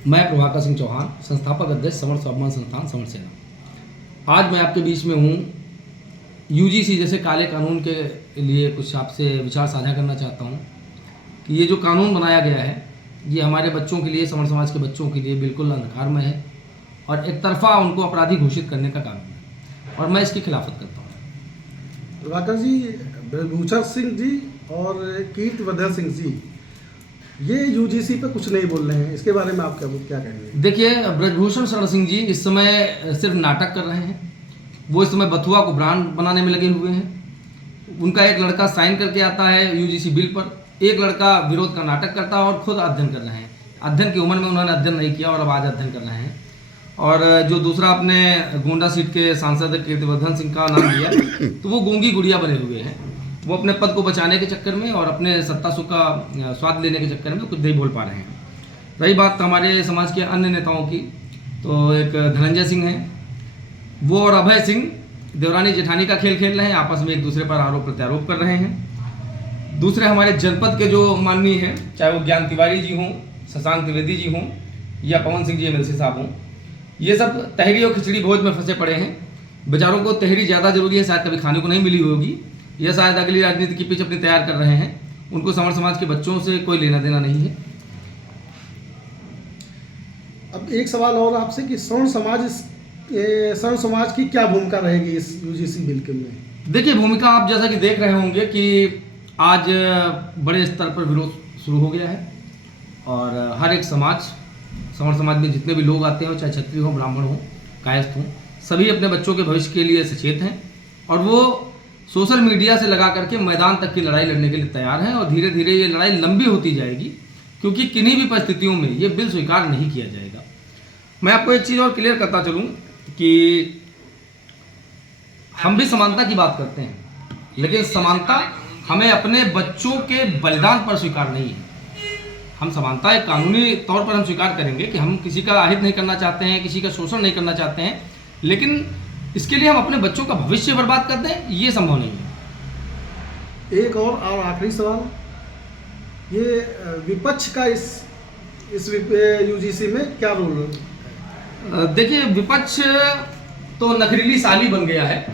मैं प्रभाकर सिंह चौहान, संस्थापक अध्यक्ष समर स्वाभिमान संस्थान समर सेना। आज मैं आपके बीच में हूँ। यूजीसी जैसे काले कानून के लिए कुछ आपसे विचार साझा करना चाहता हूँ कि ये जो कानून बनाया गया है ये हमारे बच्चों के लिए, समर समाज के बच्चों के लिए बिल्कुल अंधकारमय है और एक तरफा उनको अपराधी घोषित करने का कानून है और मैं इसकी खिलाफत करता हूँ। प्रभाकर जी, ब्रजभूषण सिंह जी और कीर्तिवर्धन सिंह जी ये यूजीसी पे कुछ नहीं बोल रहे हैं, इसके बारे में आप क्या कहेंगे? देखिए, ब्रजभूषण शरण सिंह जी इस समय सिर्फ नाटक कर रहे हैं। वो इस समय बथुआ को ब्रांड बनाने में लगे हुए हैं। उनका एक लड़का साइन करके आता है यूजीसी बिल पर, एक लड़का विरोध का नाटक करता है और खुद अध्ययन कर रहे हैं। अध्ययन की उम्र में उन्होंने अध्ययन नहीं किया और अब आज अध्ययन कर रहे हैं। और जो दूसरा अपने गोंडा सीट के सांसद कीर्तिवर्धन सिंह का नाम लिया तो वो गूंगी गुड़िया बने हुए हैं। वो अपने पद को बचाने के चक्कर में और अपने सत्ता सुख का स्वाद लेने के चक्कर में कुछ नहीं बोल पा रहे हैं। रही बात हमारे समाज के अन्य नेताओं की, तो एक धनंजय सिंह हैं, वो और अभय सिंह देवरानी जेठानी का खेल खेल रहे हैं, आपस में एक दूसरे पर आरोप प्रत्यारोप कर रहे हैं। दूसरे हमारे जनपद के जो माननीय हैं, चाहे वो ज्ञान तिवारी जी हों, शशांक त्रिवेदी जी हों या पवन सिंह जी एमएलसी साहब हों, ये सब तहरी और खिचड़ी भोज में फंसे पड़े हैं। बेचारों को तहरी ज़्यादा जरूरी है, शायद कभी खाने को नहीं मिली होगी, या शायद अगली राजनीति की पिच अपनी तैयार कर रहे हैं। उनको समर समाज के बच्चों से कोई लेना देना नहीं है। अब एक सवाल और आपसे कि स्वर्ण समाज की क्या भूमिका रहेगी इस यूजीसी बिल के में? देखिए, भूमिका आप जैसा कि देख रहे होंगे कि आज बड़े स्तर पर विरोध शुरू हो गया है और हर एक समाज, समर समाज में जितने भी लोग आते हैं, चाहे क्षत्रिय हो, ब्राह्मण हो, कायस्थ हो, सभी अपने बच्चों के भविष्य के लिए सचेत हैं और वो सोशल मीडिया से लगा करके मैदान तक की लड़ाई लड़ने के लिए तैयार हैं। और धीरे धीरे ये लड़ाई लंबी होती जाएगी, क्योंकि किन्हीं भी परिस्थितियों में ये बिल स्वीकार नहीं किया जाएगा। मैं आपको एक चीज़ और क्लियर करता चलूँ कि हम भी समानता की बात करते हैं, लेकिन समानता हमें अपने बच्चों के बलिदान पर स्वीकार नहीं है। हम समानता एक कानूनी तौर पर हम स्वीकार करेंगे कि हम किसी का अहित नहीं करना चाहते हैं, किसी का शोषण नहीं करना चाहते हैं, लेकिन इसके लिए हम अपने बच्चों का भविष्य बर्बाद कर दें, ये संभव नहीं है। एक और आखिरी सवाल, ये विपक्ष का इस यूजीसी में क्या रोल है? देखिए, विपक्ष तो नखरीली साली बन गया है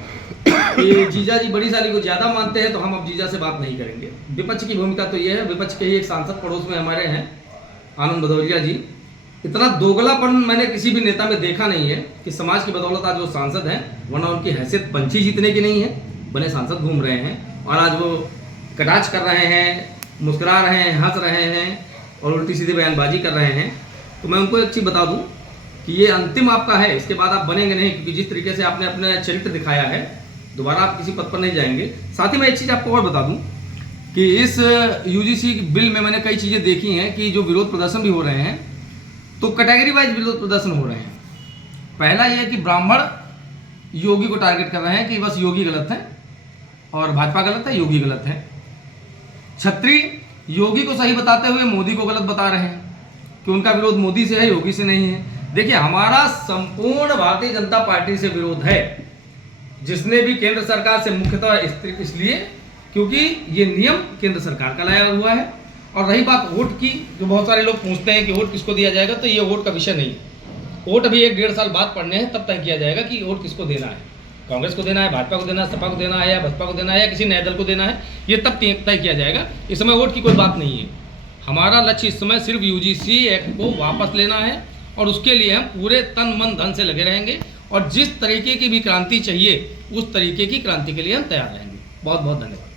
कि जीजा जी बड़ी साली को ज़्यादा मानते हैं, तो हम अब जीजा से बात नहीं करेंगे। विपक्ष की भूमिका तो ये है, विपक्ष के ही एक सांसद पड़ोस में हमारे हैं, आनंद भदौरिया जी। इतना दोगलापन मैंने किसी भी नेता में देखा नहीं है कि समाज की बदौलत आज वो सांसद हैं, वरना उनकी हैसियत पंछी जीतने की नहीं है, बने सांसद घूम रहे हैं और आज वो कटाक्ष कर रहे हैं, मुस्कुरा रहे हैं, हंस रहे हैं और उल्टी सीधी बयानबाजी कर रहे हैं। तो मैं उनको एक चीज़ बता दूं कि ये अंतिम आपका है, इसके बाद आप बनेंगे नहीं, क्योंकि जिस तरीके से आपने अपना चरित्र दिखाया है, दोबारा आप किसी पद पर नहीं जाएंगे। साथ ही मैं एक चीज़ आपको और बता दूँ कि इस यूजीसी बिल में मैंने कई चीज़ें देखी हैं कि जो विरोध प्रदर्शन भी हो रहे हैं, तो कैटेगरी वाइज विरोध प्रदर्शन हो रहे हैं। पहला यह है कि ब्राह्मण योगी को टारगेट कर रहे हैं कि बस योगी गलत है और भाजपा गलत है, योगी गलत है। क्षत्रिय योगी को सही बताते हुए मोदी को गलत बता रहे हैं कि उनका विरोध मोदी से है, योगी से नहीं है। देखिए, हमारा संपूर्ण भारतीय जनता पार्टी से विरोध है, जिसने भी केंद्र सरकार से मुख्यतः इसलिए क्योंकि ये नियम केंद्र सरकार का लाया हुआ है। और रही बात वोट की, जो बहुत सारे लोग पूछते हैं कि वोट किसको दिया जाएगा, तो ये वोट का विषय नहीं है। वोट अभी 1-1.5 साल बाद पढ़ने हैं, तब तय किया जाएगा कि वोट किसको देना है। कांग्रेस को देना है, भाजपा को देना है, सपा को देना है, या बसपा को देना है, या किसी नए दल को देना है, ये तब तय किया जाएगा। इस समय वोट की कोई बात नहीं है। हमारा लक्ष्य इस समय सिर्फ यूजीसी एक्ट को वापस लेना है और उसके लिए हम पूरे तन मन धन से लगे रहेंगे और जिस तरीके की भी क्रांति चाहिए उस तरीके की क्रांति के लिए हम तैयार रहेंगे। बहुत बहुत धन्यवाद।